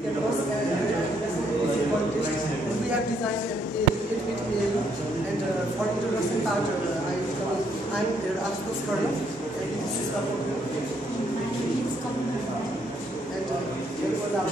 That was we have designed a little bit and for introduction part I'm Ashutosh Karna and this is and it was our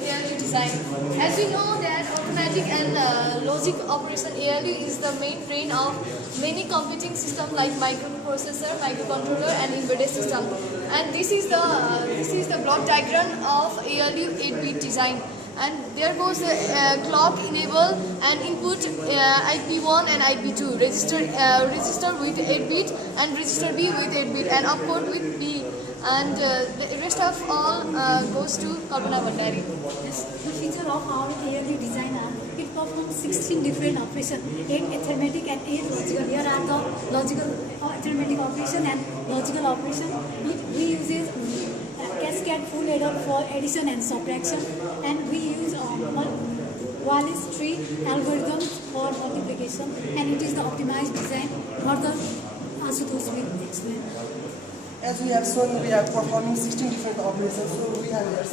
ALU design. As we know that automatic and logic operation ALU is the main brain of many computing systems like microprocessor, microcontroller and embedded system. And this is the block diagram of ALU 8-bit design. And there goes the clock enable and input IP1 and IP2 register with 8-bit and register B with 8-bit and opcode with B. And the rest of all goes to Kalpana Bhandari. Yes, the feature of our ALU designer, it performs 16 different operations, 8 arithmetic and 8 logical. Here are the logical arithmetic operation and logical operation. We use cascade full adder for addition and subtraction, and we use Wallis tree algorithm for multiplication, and it is the optimized design. Further, Ashutosh will explain. As we have shown, we are performing 16 different operations, so we have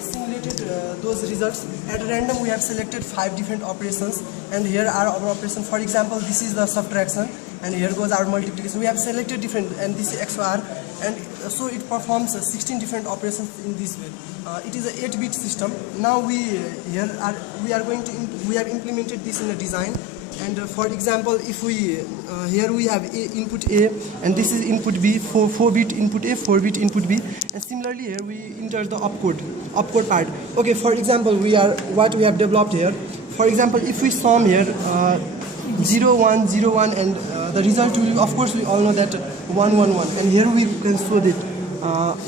simulated those results. At random, we have selected 5 different operations, and here are our operations. For example, this is the subtraction, and here goes our multiplication. We have selected different, and this is XOR, and so it performs 16 different operations in this way. It is an 8-bit system. Now we have implemented this in a design. And for example, if we here we have input A and this is input B, 4-bit input A, 4-bit input B, and similarly here we enter the opcode part. Okay, for example, what we have developed here. For example, if we sum here 0 1 0 1 and the result will, of course we all know that 1 1 1, and here we can show that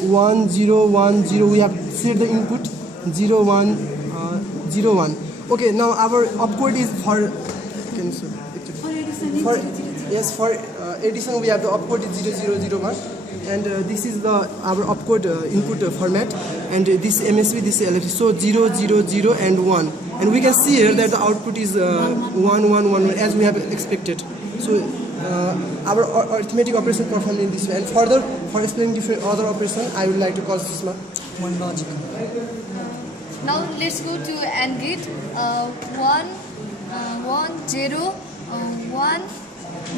1 0 1 0. We have set the input 0 1 0 1. Okay, now our opcode is for for addition we have the opcode is 0001, and this is our opcode input format, and this MSB, this LFC, so 0 0 0 and 1, and we can see here that the output is 1 1 1 as we have expected. So our arithmetic operation performed in this way, and further for explaining different other operation I would like to call Susma one logic. Now let's go to AND gate. 1 0 1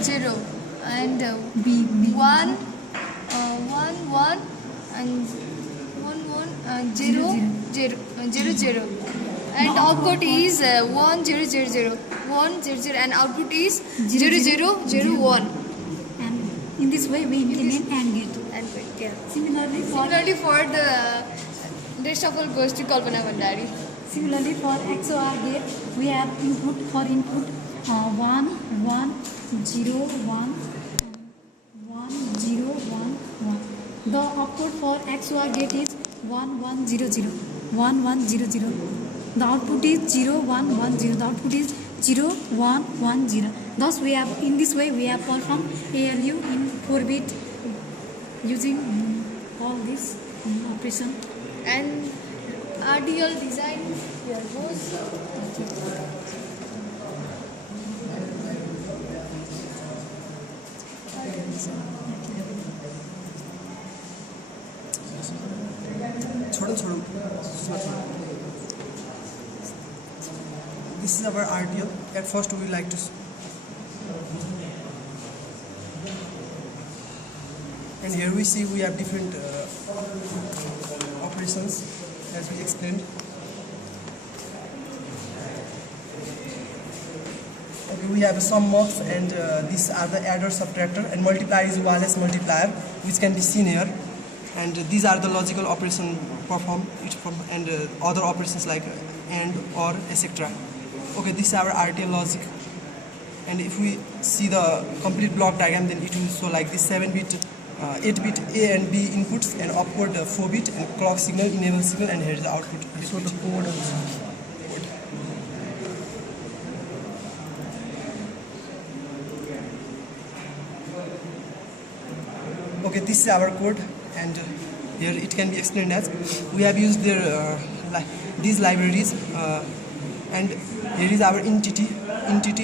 0 and B 1 1 1 and 1 1 0 0 0 0, and output is 1 0 0 0 1 0 0, and output is 0 0 0 1. And in this way we implement AND gate. And yeah. Similarly for the rest of all goes to Kalpana Bhandari. Similarly, for XOR gate, we have input 1 1 0 1 1 0 1 1. The output for XOR gate is 1 1 0 0 1 1 0 0. The output is 0 1 1 0. The output is 0 1 1 0. Thus, in this way we have performed ALU in 4-bit using all this operation. And RDL design here goes. This is our RDL. At first we like to, and here we see we have different operations as we explained. Okay, we have some mux, and these are the adder, subtractor, and multiplier is Wallis multiplier, which can be seen here. And these are the logical operation performed, and other operations like AND, OR, etc. Okay, this is our RTL logic. And if we see the complete block diagram, then it will show like this: 7-bit, 8-bit A and B inputs, and upward 4-bit, and clock signal, enable signal, and here is the output. So the code also. Okay, this is our code, and here it can be explained as we have used their these libraries, and here is our entity,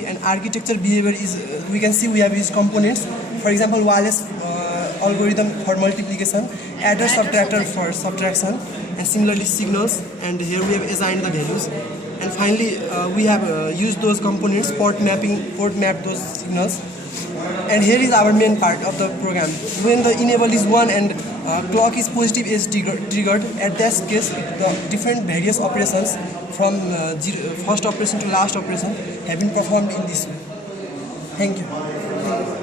and architecture behavior is we can see we have used components. For example, Wallis algorithm for multiplication, adder subtractor for subtraction, and similarly signals, and here we have assigned the values. And finally we have used those components, port map those signals. And here is our main part of the program. When the enable is 1 and clock is positive is triggered, at that case the different various operations from first operation to last operation have been performed in this way. Thank you.